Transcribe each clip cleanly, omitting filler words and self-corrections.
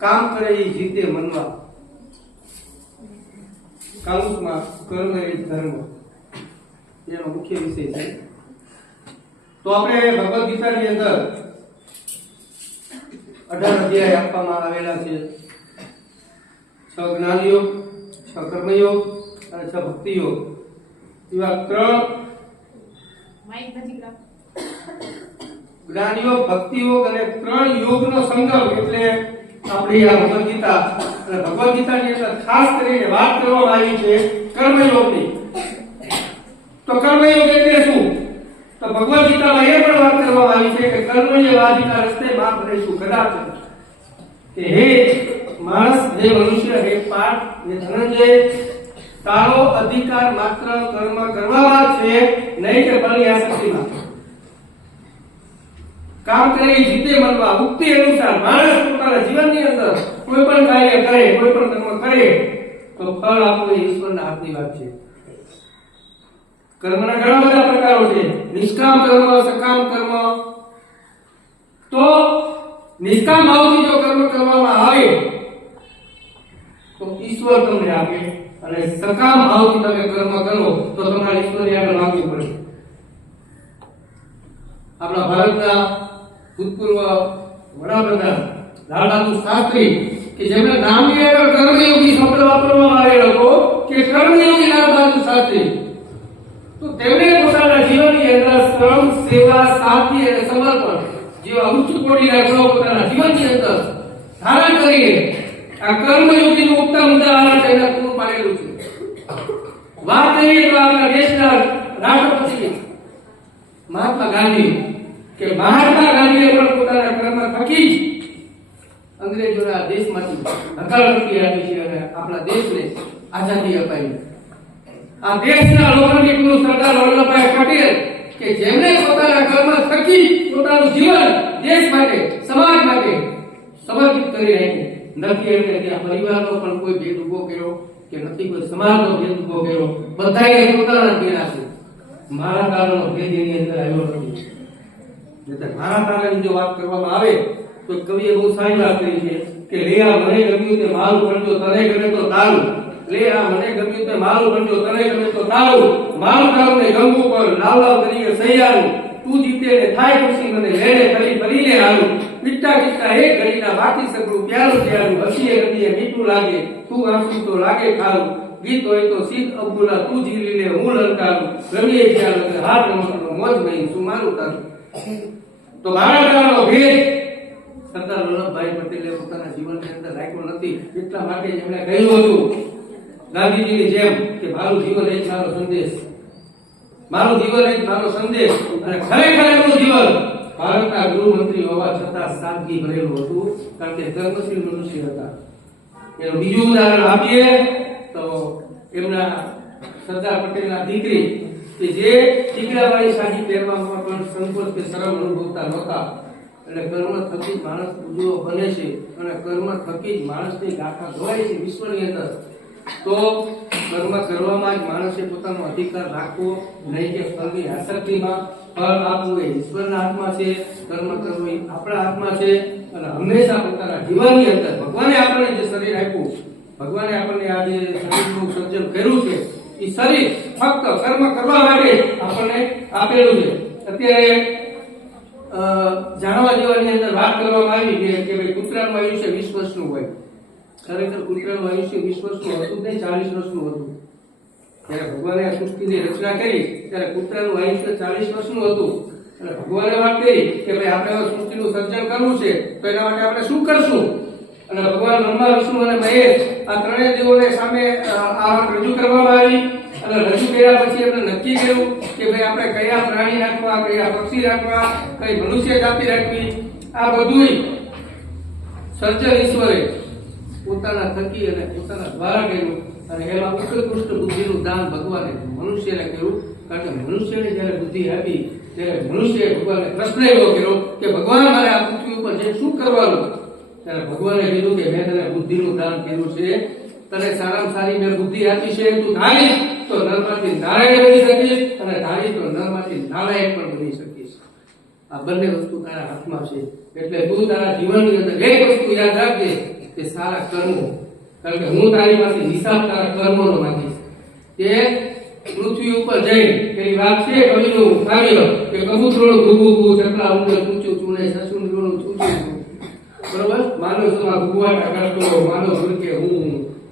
કામ કરે એ જીતે મનમાં, કાઉન્સમાં કર્મ એ ધર્મ, એનો મુખ્ય વિષય છે. તો આપણે ભગવદ ગીતાની અંદર 18 અધ્યાય આપવામાં આવેલા છે. 6 જ્ઞાન યોગ, 6 કર્મ યોગ અને 6 ભક્તિ યોગ, એવા 3 જ્ઞાન યોગ, ભક્તિ યોગ અને 3 યોગનો સંગમ એટલે આપણી આ ભગવદ ગીતા. અને ભગવદ ગીતાની અંદર ખાસ કરીને વાત કરવામાં આવી છે કર્મયોગની. તો કર્મયોગ એટલે શું? તો ભગવદ ગીતામાં એ પણ વાત કરવામાં આવી છે કે કર્મયોગાદિના રસ્તે માં ભરેશું કદાચ, કે હે માણસ, હે મનુષ્ય, હે પાર્થ, હે ધનંજય, તારો અધિકાર માત્ર કર્મ કરવામાં છે, નહીં કે બળની આસક્તિમાં. કામ કરે જીતે મનમાં, મુક્તિ અનુસાર માણસ પોતાના જીવનની અંદર કોઈ પણ કાર્ય કરે, કોઈ પણ કર્મ કરે તો ફળ આપવું એ ઈશ્વરના હાથની વાત છે. કર્મના ઘણા બધા પ્રકારો છે, નિષ્કામ કર્મ, સકામ કર્મ. તો નિષ્કામ ભાવથી જો કર્મ કરવામાં આવે તો ઈશ્વર તમને આપે, અને સકામ ભાવથી તમે કર્મ કરો તો તમારે ઈશ્વરની આગળ માંગવું પડે. આપણા ભારતના ભૂતપૂર્વ વડાપ્રધાન લાલ બહાદુર શાસ્ત્રી, કે જેમણે નામની આગળ કર્મયોગી શબ્દ વાપરવામાં આવેલો હતો કે કર્મયોગી લાલ બહાદુર શાસ્ત્રી, તો તેમણે પોતાના જીવનની અંદર શ્રમ, સેવા, સાધ્ય અને સમર્પણ જેવા ઉચ્ચ કોટીના ગુણો પોતાના જીવનની અંદર ધારણ કરીને આ કર્મયોગીનું ઉત્તમ ઉદાહરણ તેના પૂરું પાડેલું છે. વાત કરીએ તો આપણા દેશના રાષ્ટ્રપતિ મહાત્મા ગાંધી, કે મહાત્મા ગાંધીએ પણ પોતાના કર્મ થકી જ અંગ્રેજોના દેશમાંથી હકાલપટ્ટી આપી છે અને આપણા દેશને આઝાદી અપાવી. આ દેશના લોખંડી પુરુષ સરદાર વલ્લભભાઈ પટેલ, કે જેમણે પોતાના કર્મ થકી પોતાનું જીવન દેશ માટે, સમાજ માટે સમર્પિત કરી નાખ્યું. નથી એમને ત્યાં પરિવારનો પણ કોઈ ભેદ ઉભો કર્યો, કે નથી કોઈ સમાજનો ભેદ ઉભો કર્યો, બધાએ પોતાના ભેડા છે. મારા તારાનો ભેદ એની અંદર આવ્યો નથી. મારા તારાની જો વાત કરવામાં આવે તો કવિએ બહુ સારી વાત કરી છે કે લે આ મને ગમ્યું તે મારું ગણજો, તને ગમે તો તારું. લે આ મને ગમ્યું તે મારું ગણજો, તને ગમે તો તારું. મારું તારું ને ગમવું પણ લાવ લાવ કરીને સૈયારું. તું જીતે ને થાય ખુશી, મને લેને ફરી ફરીને હારું. પીટા પીટા એક ઘડીના બાકી સગડું પ્યારું પ્યારું. હસીએ રમીએ મીઠું લાગે, તું આંસુ તો લાગે ખારું. ગીત હોય તો સીધ અબુલા, તું જીવી લે હું લલકારું. રમીએ જ્યાં હાથ રમતનો મોજ નહીં, તું મારું તારું. તો મારા તારાનો ભેદ સરદાર વલ્લભભાઈ પટેલે પોતાના જીવનની અંદર રાખ્યો નથી. એટલા માટે એમણે કહ્યું હતું ગાંધીજીની જેમ કે મારું જીવન એ જ મારો સંદેશ, મારું જીવન એ જ મારો સંદેશ. અને ખરેખર એમનું જીવન ભારતના ગૃહમંત્રી હોવા છતાં સાદગી ભરેલું હતું, કારણ કે કર્મશીલ મનુષ્ય હતા. એનું બીજું ઉદાહરણ આપીએ તો એમના સરદાર પટેલના દીકરી, કે જે ટીકડાવાળી સાડી પહેરવામાં પણ સંકોચ કે શરમ અનુભવતા નહોતા. એટલે કર્મ થકી જ માણસ ઉજળો બને છે, અને કર્મ થકી જ માણસની ગાથા ધોવાય છે વિશ્વની અંદર. તો કર્મ કરવામાં જ માણસે પોતાનો અધિકાર રાખવો, નહીં કે ફળની આસક્તિમાં. ફળ આપવું એ ઈશ્વરના હાથમાં છે, કર્મ કરવું એ આપણા હાથમાં છે. અને હંમેશા પોતાના જીવનની અંદર ભગવાને આપણને જે શરીર આપ્યું, ભગવાને આપણને આ જે શરીરનું સર્જન કર્યું છે, એ શરીર ફક્ત કર્મ કરવા માટે આપણને આપેલું છે. અત્યારે જાણવા જેવાની અંદર વાત કરવામાં આવી કે ભાઈ કૂતરાનું આયુષ્ય 20 વર્ષનું હોય. ખરેખર કૂતરાનું આયુષ્ય 20 વર્ષનું હતું નહીં, 40 વર્ષનું હતું. જ્યારે ભગવાને આ સૃષ્ટિની રચના કરી ત્યારે કૂતરાનું આયુષ્ય 40 વર્ષનું હતું. અને ભગવાને વાત કરી કે ભાઈ આપણે સૃષ્ટિનું સર્જન કરવું છે, તો એના માટે આપણે શું કરશું? અને ભગવાન બ્રહ્મા, વિષ્ણુ અને મહેશ આ ત્રણેય દેવોને સામે આ વાત રજૂ કરવામાં આવી. અને રજૂ કર્યા પછી એમને નક્કી કર્યું કે ભાઈ આપણે કયા પ્રાણી રાખવા, કયા પક્ષી રાખવા, કઈ મનુષ્ય જાતિ રાખવી. આ બધું સર્જન ઈશ્વરે પોતાના થકી અને પોતાના દ્વારા કર્યું. અને એમાં ઉત્કૃષ્ટ બુદ્ધિનું દાન ભગવાને મનુષ્યને કર્યું. કારણ કે મનુષ્યને જયારે બુદ્ધિ આપી ત્યારે મનુષ્યએ ભગવાનને પ્રશ્ન એવો કર્યો કે ભગવાન મારે આ પૃથ્વી ઉપર જે શું કરવાનું? ત્યારે ભગવાને કીધું કે મેં તને બુદ્ધિનું દાન કર્યું છે, તને સારામાં સારી મેં બુદ્ધિ આપી છે. તું ધારીશ તો નરમાંથી નારાયણ બની શકીશ, અને ધારીશ તો નરમાંથી નારાયણ પણ બની શકીશ. આ બંને વસ્તુ તારા હાથમાં છે. એટલે તું તારા જીવનની અંદર એક વસ્તુ યાદ રાખજે કે સારા કર્મો, કારણ કે હું તારી પાસે હિસાબ તારા કર્મોનો માંગીશ. કે પૃથ્વી ઉપર જઈ પેલી વાત છે કવિનું કાવ્ય કે કબૂતરોનું ઘૂઘૂ ચકલા ઉડે ઊંચું ચૂણે સસુંડરોનું છૂટું, બરોબર, માનવ સમા ઘૂઘવાટા કરતો માનવ ભૂલકે હું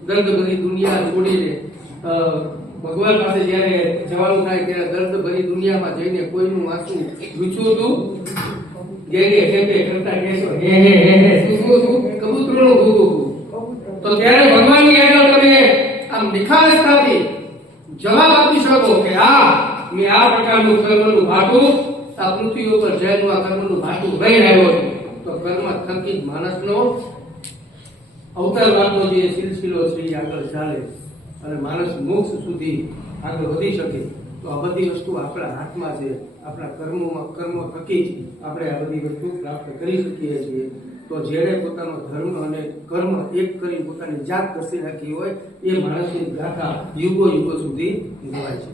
દર્દ ભરી દુનિયા છોડીને ભગવાન પાસે જ્યારે જવાનું થાય ત્યારે દર્દ ભરી દુનિયામાં જઈને કોઈનું આંસુ લૂછું તું ગેગે ગેગે કરતા કહેશો હે હે હે હે શું કબૂતરોનું ઘૂઘૂ. તો ત્યારે ભગવાનની આગળ તમે આમ નિખાલસતાથી જવાબ આપી શકો કે મેં આ પ્રકારનું કર્મનું ભાટું આ પૃથ્વી ઉપર જયનું આ કર્મનું ભાટું રહી રહ્યો છું. તો કર્મ થકી જ માણસનો અવતારવાદનો જે સિલસિલો છે એ આગળ ચાલે અને માણસ મોક્ષ સુધી આગળ વધી શકે. તો આ બધી વસ્તુ આપણા હાથમાં છે. આપણા કર્મ થકી જ આપણે આ બધી વસ્તુ પ્રાપ્ત કરી શકીએ છીએ. તો જેણે પોતાનો ધર્મ અને કર્મ એક કરી પોતાની જાત કસી રાખી હોય એ માણસની ગાથા યુગો યુગો સુધી ગવાય છે.